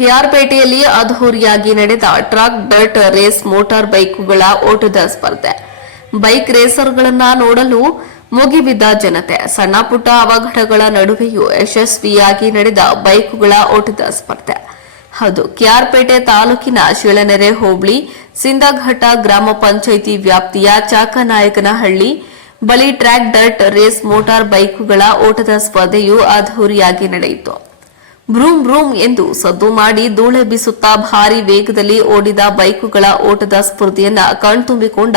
ಕೆಆರ್ಪೇಟೆಯಲ್ಲಿ ಅದ್ಧೂರಿಯಾಗಿ ನಡೆದ truck, dirt race, motor ಬೈಕುಗಳ ಓಟದ ಸ್ಪರ್ಧೆ. ಬೈಕ್ ರೇಸರ್ಗಳನ್ನ ನೋಡಲು ಮುಗಿಬಿದ್ದ ಜನತೆ. ಸಣ್ಣ ಪುಟ್ಟ ಅವಘಡಗಳ ನಡುವೆಯೂ ಯಶಸ್ವಿಯಾಗಿ ನಡೆದ ಬೈಕುಗಳ ಓಟದ ಸ್ಪರ್ಧೆ. ಹೌದು ಕೆಆರ್ಪೇಟೆ ತಾಲೂಕಿನ ಶಿಳನೆರೆ ಹೋಬಳಿ ಸಿಂದಘಟ್ಟ ಗ್ರಾಮ ಪಂಚಾಯಿತಿ ವ್ಯಾಪ್ತಿಯ ಚಾಕನಾಯಕನಹಳ್ಳಿ ಬಳಿ ಟ್ರ್ಯಾಕ್, ಡರ್ಟ್ ರೇಸ್, ಮೋಟಾರ್ ಬೈಕುಗಳ ಓಟದ ಸ್ಪರ್ಧೆಯು ಅದ್ಧೂರಿಯಾಗಿ ನಡೆಯಿತು. ಬ್ರೂಮ್ ಬ್ರೂಮ್ ಎಂದು ಸದ್ದು ಮಾಡಿ ಧೂಳೆ ಬೀಸುತ್ತಾ ಭಾರಿ ವೇಗದಲ್ಲಿ ಓಡಿದ ಬೈಕುಗಳ ಓಟದ ಸ್ಪರ್ಧೆಯನ್ನ ಕಣ್ತುಂಬಿಕೊಂಡ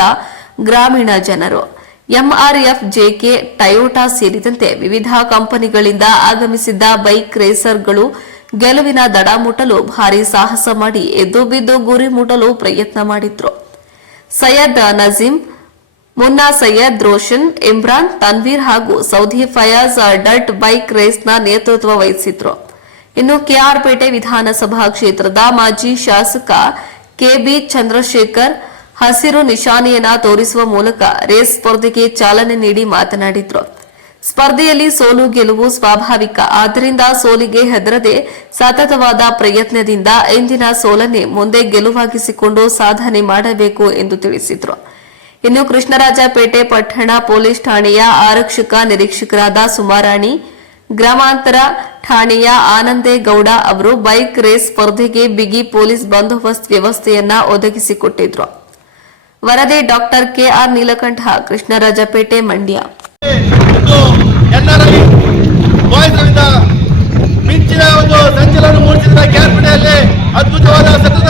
ಗ್ರಾಮೀಣ ಜನರು. ಎಂಆರ್ಎಫ್ ಜೆಕೆ, ಟಯೋಟಾ ಸೇರಿದಂತೆ ವಿವಿಧ ಕಂಪನಿಗಳಿಂದ ಆಗಮಿಸಿದ್ದ ಬೈಕ್ ರೇಸರ್ಗಳು ಗೆಲುವಿನ ದಡ ಮುಟ್ಟಲು ಭಾರಿ ಸಾಹಸ ಮಾಡಿ ಎದ್ದು ಬಿದ್ದು ಗುರಿ ಮುಟ್ಟಲು ಪ್ರಯತ್ನ ಮಾಡಿದ್ರು. ಸೈಯದ್ ನಜೀಂ, ಮುನ್ನಾ ಸೈಯದ್ ರೋಷನ್, ಇಮ್ರಾನ್, ತನ್ವೀರ್ ಹಾಗೂ ಸೌದಿ ಫಯಾಜ್ ಡರ್ಟ್ ಬೈಕ್ ರೇಸ್ನ ನೇತೃತ್ವ ವಹಿಸಿದ್ರು. ಇನ್ನು ಕೆಆರ್ಪೇಟೆ ವಿಧಾನಸಭಾ ಕ್ಷೇತ್ರದ ಮಾಜಿ ಶಾಸಕ ಕೆಬಿ ಚಂದ್ರಶೇಖರ್ ಹಸಿರು ನಿಶಾನೆಯನ್ನ ತೋರಿಸುವ ಮೂಲಕ ರೇಸ್ ಸ್ಪರ್ಧೆಗೆ ಚಾಲನೆ ನೀಡಿ ಮಾತನಾಡಿದ್ರು. ಸ್ಪರ್ಧೆಯಲ್ಲಿ ಸೋಲು ಗೆಲುವು ಸ್ವಾಭಾವಿಕ. ಆದ್ದರಿಂದ ಸೋಲಿಗೆ ಹೆದರದೆ ಸತತವಾದ ಪ್ರಯತ್ನದಿಂದ ಇಂದಿನ ಸೋಲನ್ನೇ ಮುಂದೆ ಗೆಲುವಾಗಿಸಿಕೊಂಡು ಸಾಧನೆ ಮಾಡಬೇಕು ಎಂದು ತಿಳಿಸಿದ್ರು. ಇನ್ನು ಕೃಷ್ಣರಾಜಪೇಟೆ ಪಟ್ಟಣ ಪೊಲೀಸ್ ಠಾಣೆಯ ಆರಕ್ಷಕ ನಿರೀಕ್ಷಕರಾದ ಸುಮಾರಾಣಿ ಗ್ರಾಮಾಂತರ ಠಾಣೆಯ ಆನಂದೇಗೌಡ ಅವರು ಬೈಕ್ ರೇಸ್ ಸ್ಪರ್ಧೆಗೆ ಬಿಗಿ ಪೊಲೀಸ್ ಬಂದೋಬಸ್ತ್ ವ್ಯವಸ್ಥೆಯನ್ನ ಒದಗಿಸಿಕೊಟ್ಟಿದ್ರು. ವರದಿ ಡಾಕ್ಟರ್ ಕೆಆರ್ ನೀಲಕಂಠ, ಕೃಷ್ಣರಾಜಪೇಟೆ, ಮಂಡ್ಯ. ಮಿಂಚಿನ ಒಂದು ಸಂಚಲನ ಮೂಡಿಸಿದ ಅದ್ಭುತವಾದ ಸತತ